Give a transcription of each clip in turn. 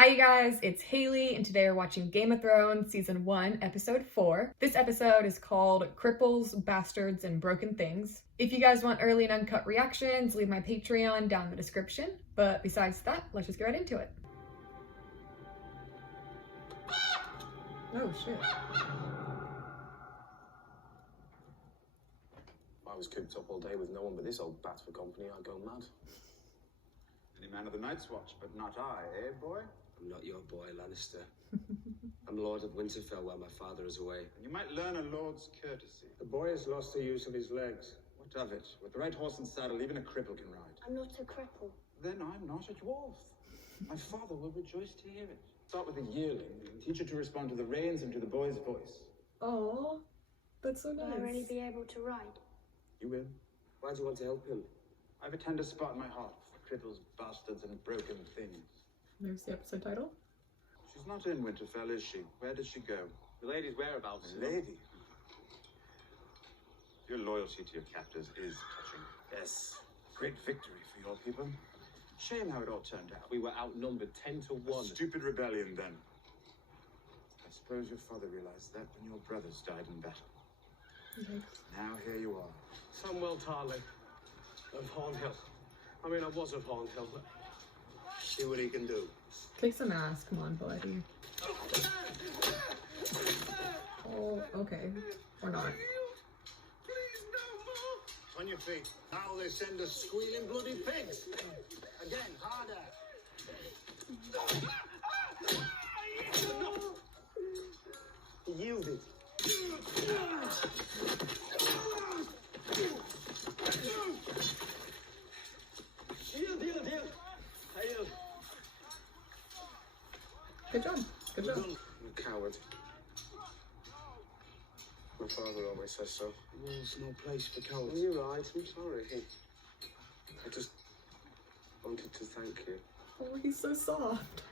Hi you guys, it's Haley and today we're watching Game of Thrones Season 1, Episode 4. This episode is called Cripples, Bastards, and Broken Things. If you guys want early and uncut reactions, leave my Patreon down in the description. But besides that, let's just get right into it. Oh shit. If I was cooped up all day with no one but this old bat for company, I'd go mad. Any man of the Night's Watch, but not I, eh, boy? I'm not your boy, Lannister. I'm Lord of Winterfell while my father is away. And you might learn a lord's courtesy. The boy has lost the use of his legs. What of it? With the right horse and saddle, even a cripple can ride. I'm not a cripple. Then I'm not a dwarf. My father will rejoice to hear it. Start with a yearling and teach it to respond to the reins and to the boy's voice. Oh, that's so Will nice. I really be able to ride? You will. Why do you want to help him? I have a tender spot in my heart for cripples, bastards, and broken things. There's the episode title. She's not in Winterfell, is she? Where did she go? The lady's whereabouts. The lady? Your loyalty to your captors is touching. Yes. Great victory for your people. Shame how it all turned out. We were outnumbered 10 to 1. A stupid rebellion then. I suppose your father realized that when your brothers died in battle. Yikes. Now here you are. Samwell Tarly of Hornhill. I mean, I was of Hornhill, but see what he can do. Kick some ass, come on, baddie. Oh, okay. Or not. Please, no more. On your feet. Now they send us squealing bloody pigs. Again, harder. He yielded. Yield. I yield. Good job. Good job. I'm a coward. My father always says so. There's no place for cowards. You're right, I'm sorry. I just wanted to thank you. Oh, he's so soft.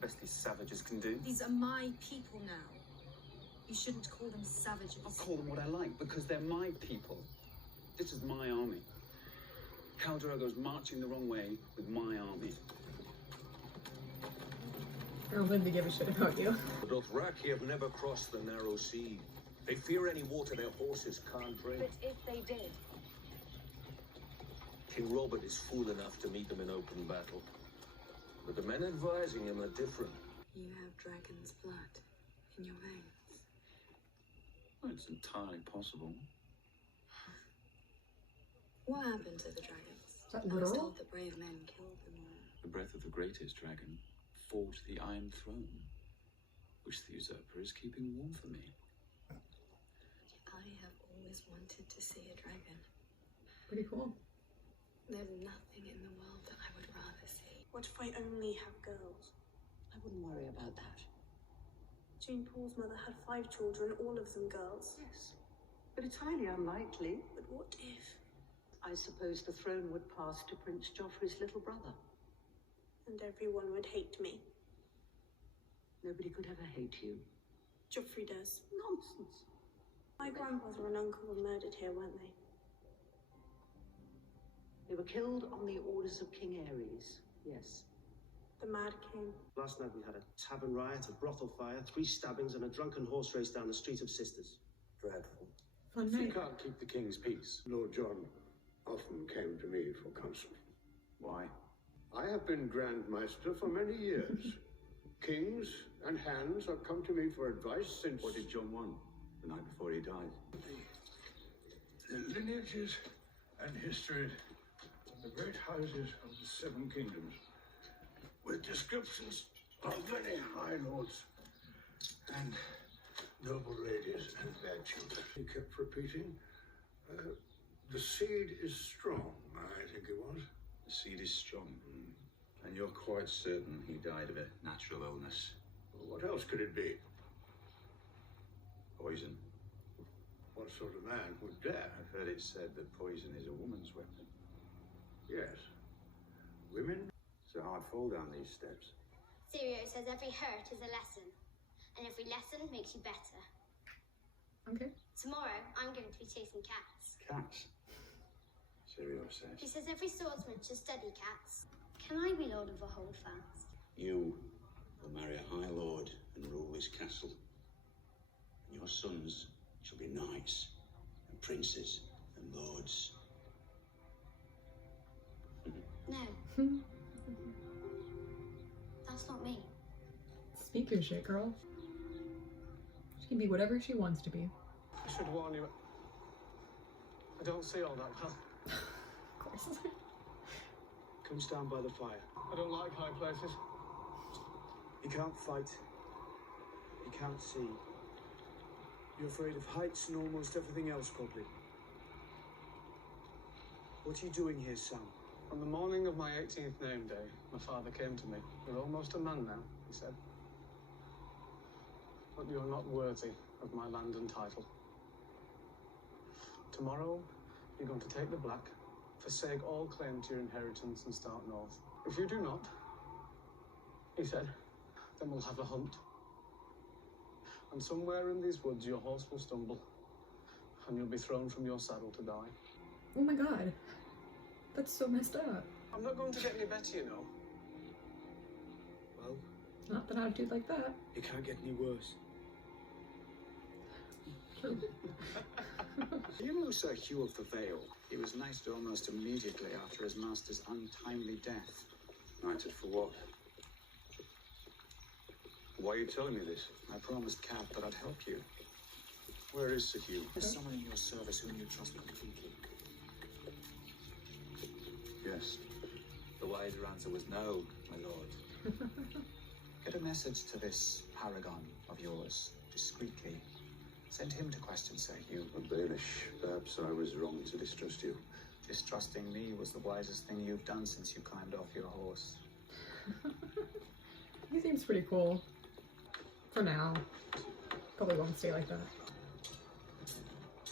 Best these savages can do. These are my people now. You shouldn't call them savages. I'll call them what I like because they're my people. This is my army. Khal Drogo's marching the wrong way with my army. I don't think they give a shit about you. The Dothraki have never crossed the narrow sea. They fear any water their horses can't drink. But if they did, King Robert is fool enough to meet them in open battle. But the men advising him are different. You have dragon's blood in your veins. Well, it's entirely possible. What happened to the dragons? Is that I was literal? told that brave men killed them all. The breath of the greatest dragon forged the Iron Throne, which the usurper is keeping warm for me. I have always wanted to see a dragon. Pretty cool. There's nothing in the world that I would rather see. What if I only have girls? I wouldn't worry about that. Jane Paul's mother had 5 children, all of them girls. Yes, but it's highly unlikely. But what if? I suppose the throne would pass to Prince Joffrey's little brother. And everyone would hate me. Nobody could ever hate you. Joffrey does. Nonsense. My grandmother and uncle were murdered here, weren't they? They were killed on the orders of King Aerys, yes. The Mad King. Last night we had a tavern riot, a brothel fire, 3 stabbings, and a drunken horse race down the Street of Sisters. Dreadful. Fun You night. can't keep the king's peace. Lord John often came to me for counsel. Why? I have been Grand Maester for many years. Kings and hands have come to me for advice since... What did Jon want the night before he died? The lineages and history of the great houses of the 7 kingdoms, with descriptions of very high lords and noble ladies and bad children. He kept repeating, the seed is strong, I think it was. The seed is strong. And you're quite certain he died of a natural illness? Well, what else could it be? Poison. What sort of man would dare? I've heard it said that poison is a woman's weapon. Yes. Women? It's a hard fall down these steps. Sirio says every hurt is a lesson, and every lesson makes you better. Okay. Tomorrow, I'm going to be chasing cats. Cats? Sirio says. He says every swordsman should study cats. Can I be Lord of the Holdfast? You this castle. And your sons shall be knights, and princes, and lords. No. That's not me. Speak your shit, girl. She can be whatever she wants to be. I should warn you. I don't see all that well. Of course. Come stand by the fire. I don't like high places. You can't fight. You can't see. You're afraid of heights and almost everything else, probably. What are you doing here, Sam? On the morning of my 18th name day, my father came to me. You're almost a man now, he said. But you're not worthy of my land and title. Tomorrow, you're going to take the black, forsake all claim to your inheritance and start north. If you do not, he said, then we'll have a hunt. And somewhere in these woods, your horse will stumble, and you'll be thrown from your saddle to die. Oh my god. That's so messed up. I'm not going to get any better, you know. Well, Not that I'd do like that. it can't get any worse. True. You know Sir Hugh of the Vale? He was knighted almost immediately after his master's untimely death. Knighted for what? Why are you telling me this? I promised Cat that I'd help you. Where is Sir Hugh? There's someone in your service whom you trust completely. Yes. The wiser answer was no, my lord. Get a message to this paragon of yours, discreetly. Send him to question Sir Hugh. Baelish, perhaps I was wrong to distrust you. Distrusting me was the wisest thing you've done since you climbed off your horse. He seems pretty cool. For now. Probably won't stay like that.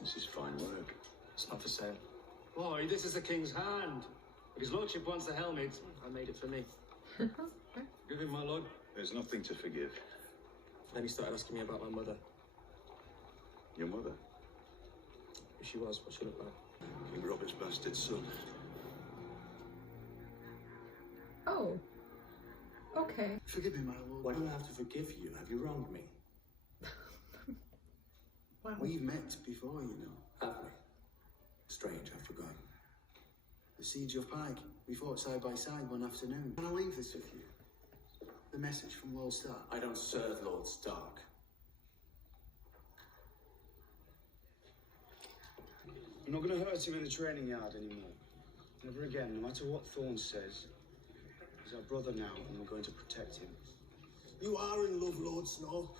This is fine work. It's not for sale. Boy, this is the king's hand. If his lordship wants the helmet, I made it for me. Give him, my lord. There's nothing to forgive. Then he started asking me about my mother. Your mother? Who she was, what she looked like. King Robert's bastard son. Oh. Okay. Forgive me, my lord. Why do I have to forgive you? Have you wronged me? Wow. We've met before, you know. Have we? Strange, I've forgotten. The siege of Pike. We fought side by side one afternoon. Can I leave this with you? The message from Lord Stark. I don't serve Lord Stark. I'm not going to hurt him in the training yard anymore. Never again, no matter what Thorne says. He's our brother now, and we're going to protect him. You are in love, Lord Snow.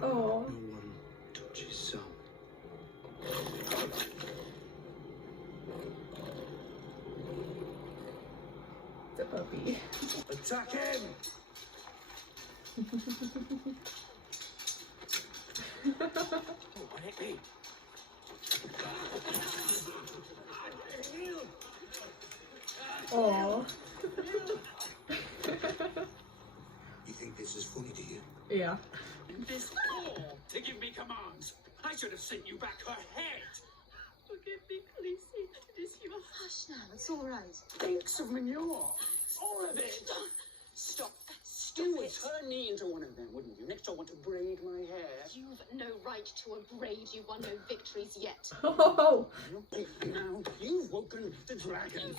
Oh. No one touches Sam. It's a puppy. Attack him! Oh. You think this is funny to you? Yeah. This whore to give me commands. I should have sent you back her head. Forgive me, Khaleesi. It is your... Hush now, it's all right. Stinks of manure! All of it! Stop. You would turn me into one of them, wouldn't you? Next, I want to braid my hair. You've no right to a braid. You won no victories yet. Oh. Now, you've woken the dragon.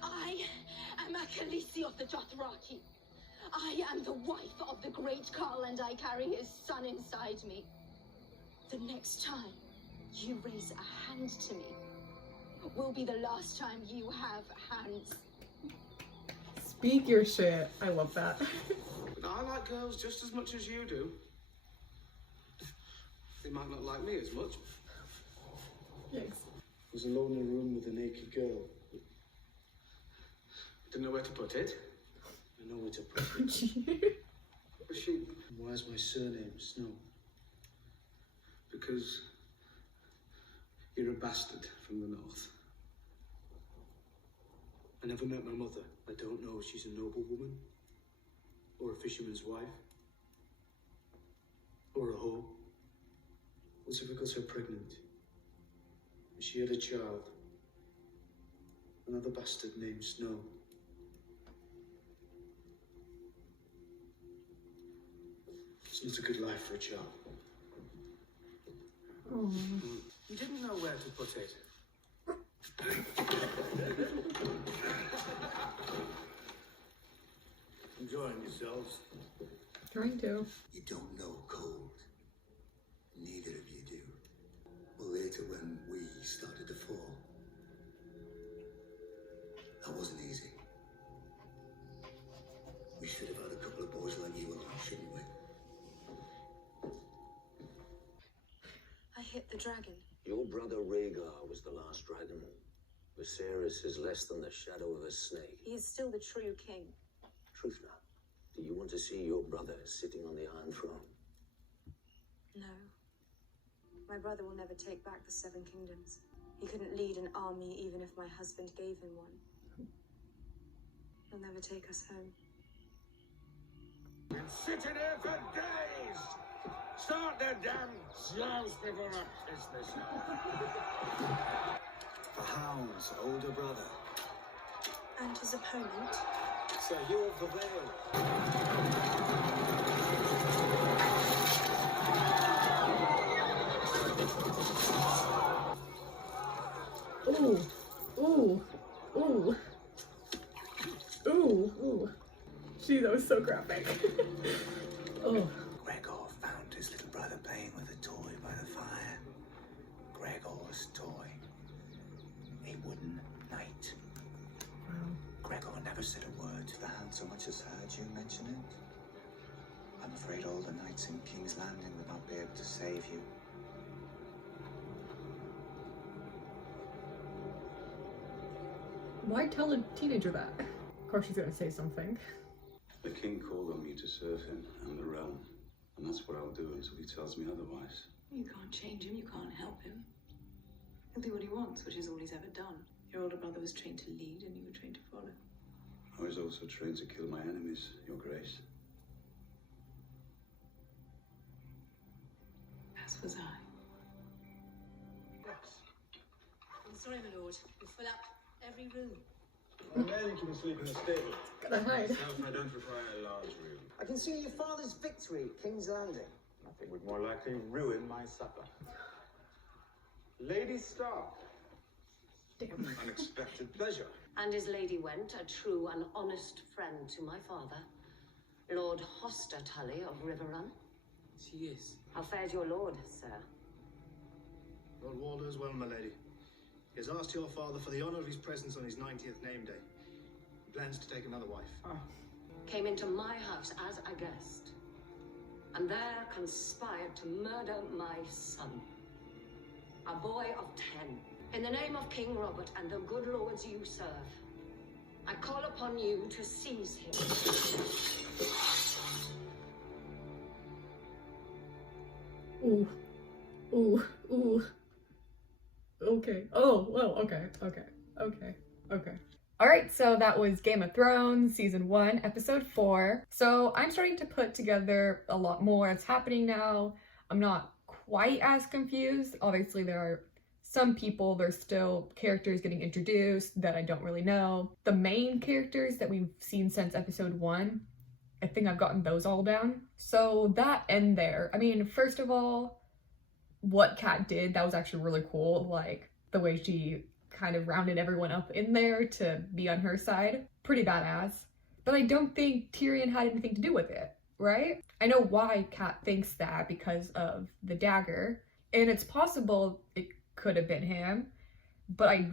I am a Khaleesi of the Dothraki. I am the wife of the great Khal, and I carry his son inside me. The next time you raise a hand to me will be the last time you have hands. Speak your shit. I love that. I like girls just as much as you do. They might not like me as much. Yikes. I was alone in a room with a naked girl. Didn't know where to put it. I know where to put it. Was she? Why's my surname Snow? Because you're a bastard from the north. I never met my mother. I don't know if she's a noble woman, or a fisherman's wife, or a whore. What if I got her pregnant? And she had a child, another bastard named Snow. It's not a good life for a child. Oh. You didn't know where to put it. Enjoying yourselves? Trying to. You don't know cold. Neither of you do. Well, later when we started to fall, that wasn't easy. We should have had a couple of boys like you along, shouldn't we? I hit the dragon. Your brother Rhaegar was the last dragon. Viserys is less than the shadow of a snake. He is still the true king. Truth now. Do you want to see your brother sitting on the Iron Throne? No. My brother will never take back the Seven Kingdoms. He couldn't lead an army even if my husband gave him one. He'll never take us home. Been sitting here for days! Start the damn slouch before I piss this off. The Hound's older brother. And his opponent. Sir Hugh of the Vale. Ooh. Ooh. Ooh. Ooh. Ooh. Gee, that was so graphic. Oh. Gregor found his little brother playing with a toy by the fire. Gregor's toy. A wooden knight. Wow. Gregor never said a word. The Hound so much as heard you mention it. I'm afraid all the knights in King's Landing will not be able to save you. Why tell a teenager that? Of course she's gonna say something. The king called on me to serve him and the realm, and that's what I'll do until he tells me otherwise. You can't change him, you can't help him. He'll do what he wants, which is all he's ever done. Your older brother was trained to lead, and you were trained to follow. I was also trained to kill my enemies, Your Grace. As was I. I'm sorry, my lord. We fill up every room. The men can sleep in the stable. Gotta hide. I don't require a large room. I can see your father's victory at King's Landing. Nothing would more likely ruin my supper. Lady Stark. Damn. Unexpected pleasure. And his lady went, a true and honest friend to my father, Lord Hoster Tully of Riverrun. She is. How fares your lord, sir? Lord Walder's well, my lady. He has asked your father for the honour of his presence on his 90th name day. He plans to take another wife. Came into my house as a guest, and there conspired to murder my son, a boy of 10. In the name of King Robert and the good lords you serve, I call upon you to seize him. Ooh. Ooh. Ooh. Okay. Oh, well, okay. Alright, so that was Game of Thrones, Season 1, Episode 4. So I'm starting to put together a lot more that's happening now. I'm not quite as confused. Obviously, there are some people, there's still characters getting introduced that I don't really know. The main characters that we've seen since Episode 1, I think I've gotten those all down. So that end there. I mean, first of all, what Kat did, that was actually really cool. Like, the way she kind of rounded everyone up in there to be on her side. Pretty badass. But I don't think Tyrion had anything to do with it, right? I know why Kat thinks that because of the dagger, and it's possible it could have been him, but I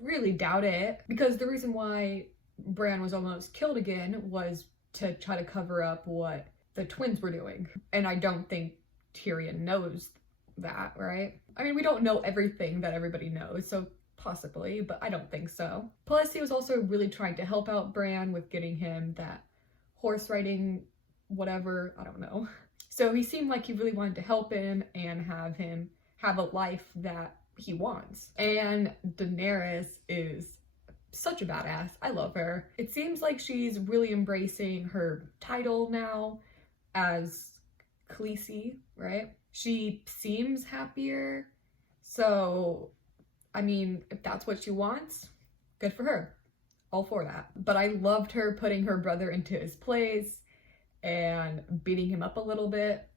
really doubt it, because the reason why Bran was almost killed again was to try to cover up what the twins were doing. And I don't think Tyrion knows that, right? I mean, we don't know everything that everybody knows, so possibly, but I don't think so. Plus, he was also really trying to help out Bran with getting him that horse riding whatever, I don't know. So he seemed like he really wanted to help him and have him have a life that he wants. And Daenerys is such a badass. I love her. It seems like she's really embracing her title now as Khaleesi, right? She seems happier. So, I mean, if that's what she wants, good for her. All for that. But I loved her putting her brother into his place and beating him up a little bit.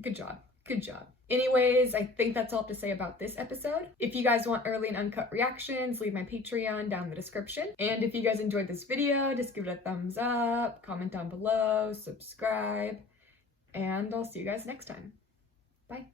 Good job. Good job. Anyways, I think that's all to say about this episode. If you guys want early and uncut reactions, leave my Patreon down in the description. And if you guys enjoyed this video, just give it a thumbs up, comment down below, subscribe, and I'll see you guys next time. Bye.